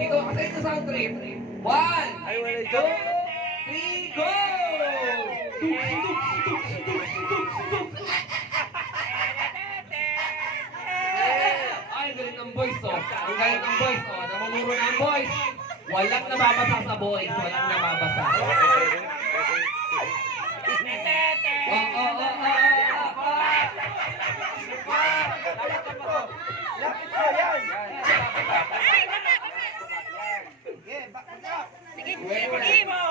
dito. Kasi ito sound trip. 1, 2, 3, go! Ay, galing ng boys, oh. Ang galing ng boys, oh. Namumuro ng boys. Walang nababasa sa boys. Walang nababasa. Sige, sige mo!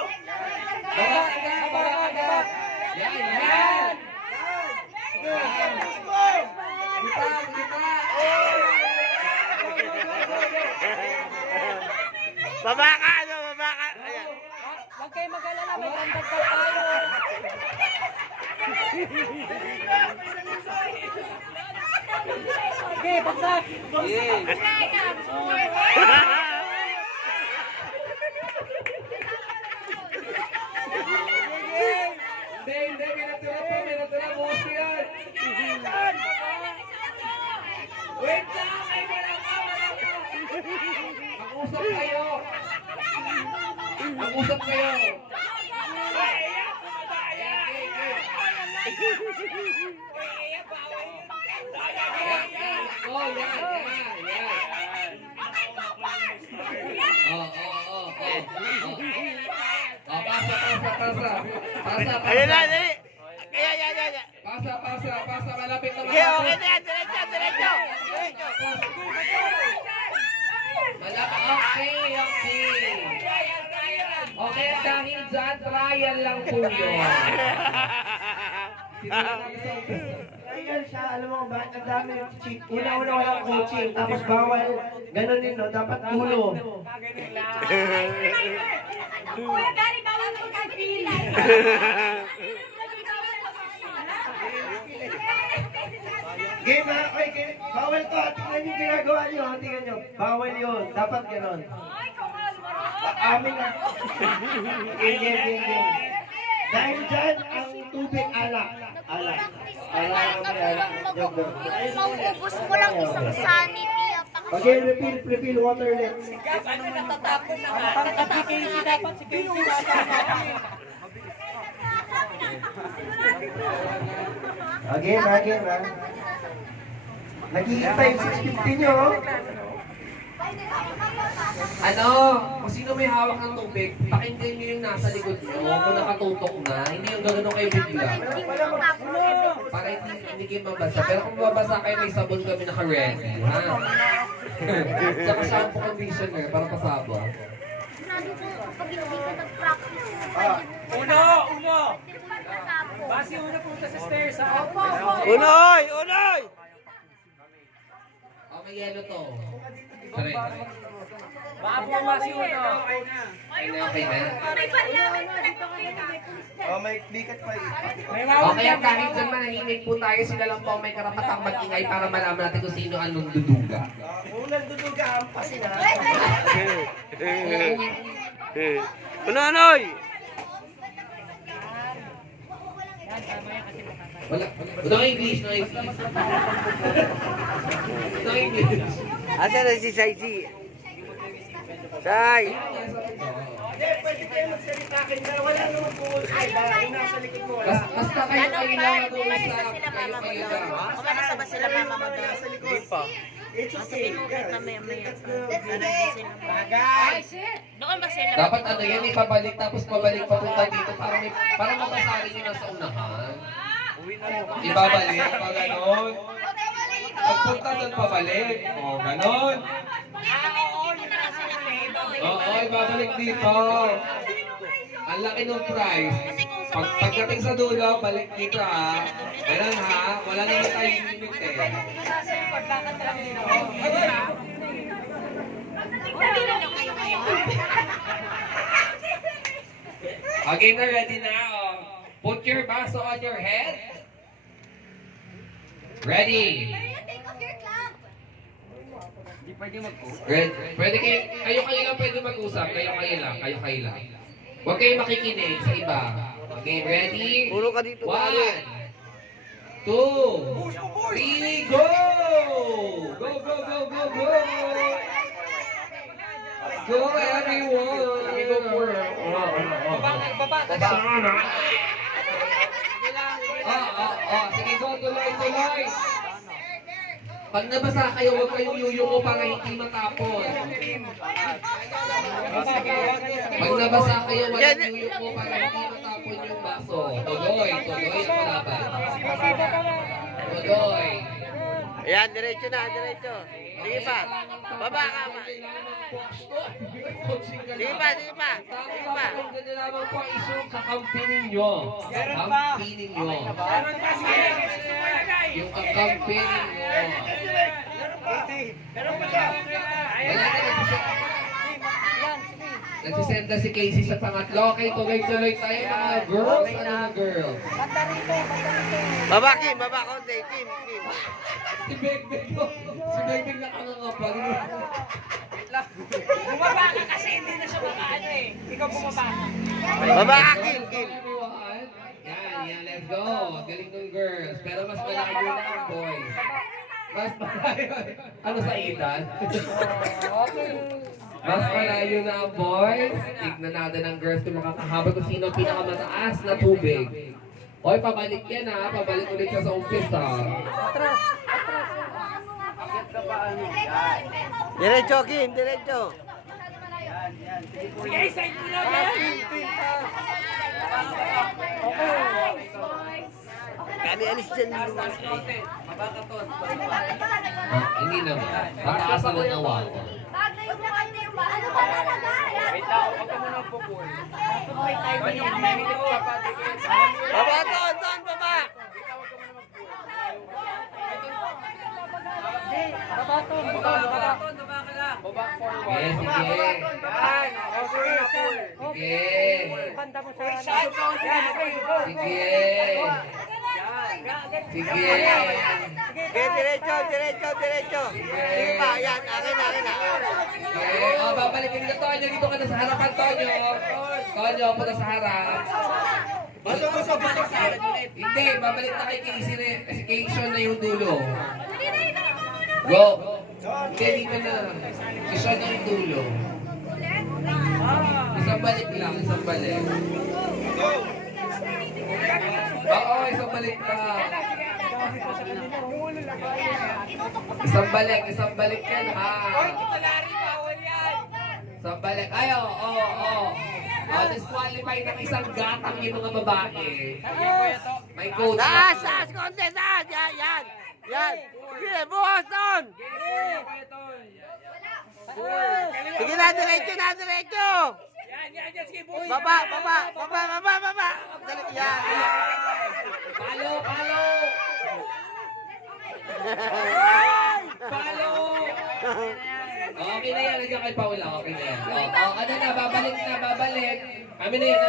Yan! Baba ka! Ano? Baba ka! Ayan. Huwag kayo mag-alala, may pandagdag tayo. Sige, bagsak! Hindi, may natira pa, buhos ko yan. Wait lang, ay wala pa. Mag-usap kayo. Oh, yan. Pasa. Ayun na, dali! Ayan. Pasa, malapit na Okay, okay na yan! Diretso! Okay, dahil dyan, trial lang po yun. Trial siya, alam mo ba, ang dami cheat. Una-una walang coaching, tapos bawal. Ganon din, no? Dapat ulo. Kuya Gary, bawal mo mag-feeling. Game ha? Okay, game. Bawal to. Tingnan yung ginagawa nyo. Tingnan nyo. Bawal yun. Dapat ganon. Amin na. Game. Dahil dyan, ang tubig alak. Alak. Maubos mo lang isang sanity. Okay, refill water let's. Ano natatapon na nga? Natatapon na nga. Si Casey natin. Again ha. Nag-iintay yung 650 nyo. Kung sino may hawak ng tubig, pakinggan nyo yung nasa likod nyo kung nakatutok na. Hindi yung gano'n kayo bigla. Para hindi kayo mabasa. Pero kung mabasa kayo, may sabon kami naka-ready. Ha? Saka shampoo conditioner para pasabo. Sabi ko, pag hindi ka nag-practice, Uno! Basi una punta sa stairs, ha? Unoy! May yelo to. Try. Baka bumasi uno. Okay na. may paryamin Oh, may bigat pa May Okay, ang kahit dyan manahimik po tayo, sila lang po ang may karapatang mag-ingay para malaman natin kung sino anong duduga. Unang duduga ang pasin ha. Unoy! Wala. No English. No English. Asa na si Saiji? Sai! Pwede kayo magsalita kayo na wala naman po yung nasa likod mo. Basta kayo lang natulog sa kayo lang. Umalis ba sila mama mo doon? It's okay. Bagay! Doon ba sila? Dapat ano yan, ipabalik tapos pabalik papunta dito para mapasali nyo na sa unahan. Ibabalik, pa ganon. Pagpunta doon, pabalik. O, ganon. Oo, ibabalik dito. Ang laki ng prize. Pagdating sa dulo, balik dito ha. Ganon ha, wala naman tayong limit eh. Okay na, ready na. Put your baso on your head. Ready. Take off your clock. Pwede kayo lang pwede mag-usap. Kayo lang. Huwag kayo makikinig sa iba. Okay, ready? Puro ka dito. 1, 2, 3, go! Go! Go everyone! Baba. Sige, go, tuloy. Pag nabasa kayo, huwag kayong yuyuko para hindi matapon. Pag nabasa kayo, huwag kayong yuyuko para hindi matapon yung baso. Tuloy ang laban. Tuloy. Ayan, diretso na, diretso. Sige pa. Baba ka pa. Sige pa. Kung ganyan naman po ang issue, kakampi ninyo. Kakampi ninyo. Yung kakampi ninyo. Wala na nagsisenda si Casey sa pangatlo. Okay, tuloy-tuloy tayo mga girls. Ano mga girls? Baba, Kim. Baba, konti. Kim. Si Begbeg nakangangapag. Bumaba ka kasi hindi na siya makaano eh. Ikaw bumaba ka. Baba ka, Kim. Everyone. Yan, let's go. Galing ng girls. Pero mas malayo na ang boys. Mas malayo. Ano sa edad? Mas malayo na ang boys. Tignan natin ang girls kung makakahabol kung sino ang pinakamataas na tubig. Hoy, pabalik yan ha. Pabalik ulit siya sa umpisa. Diretso, Kim. Diretso. Sige, side mo na yan. Kami alis dyan. Hindi na. Pataasan na nawa. Ano ba talaga? Baba, Ton. Baba. Yes, sige. Sige. Banda mo sa Sige. Okay, diretso. Sige pa, yan. Akin na. Okay. Babalikin ka, Tonyo. Dito ka na sa harapan, Tonyo. Tonyo, punta sa harap. Hindi, babalik na kay Casey rin. Si Casey na yung dulo. Go. Hindi, dito na. Si Sean na yung dulo. Isang balik lang, isang balik. Oo, isang balik lang. Isang balik yan ha. Talari, bawal yan. Isang balik. Ay, oo. Disqualified ng isang gatang yung mga babae. May coach. Taas, konti. Taas. Yan. Sige, buhos, Ton. Sige na, diretso. Yan. Sige, boy. Baba. Dali, yan. Palo! Okay na yan, nandiyan kay Paula, okay na yan. Ano na, babalik. Kami na yan.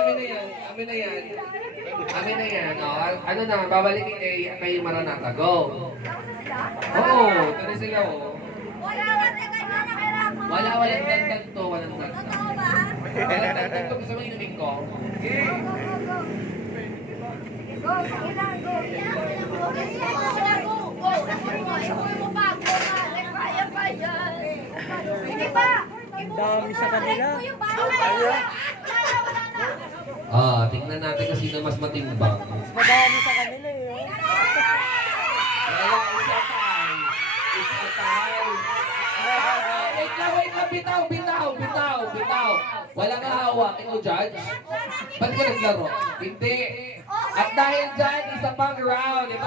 Ano na, babalik kay Maranata, go. Oo, tari sila, Walang dagdag to, walang dagdag. Walang dagdag to, gusto mo inumin ko? Dami sa kanila. Tingnan natin kung sino mas matimbang. Madami sa kanila eh. Wala, it's a tie. Wait lang, bitaw. Walang hawak. Ikaw, Judge? Ba't ka naglaro? Hindi. At dahil dyan, isa pang round. Ito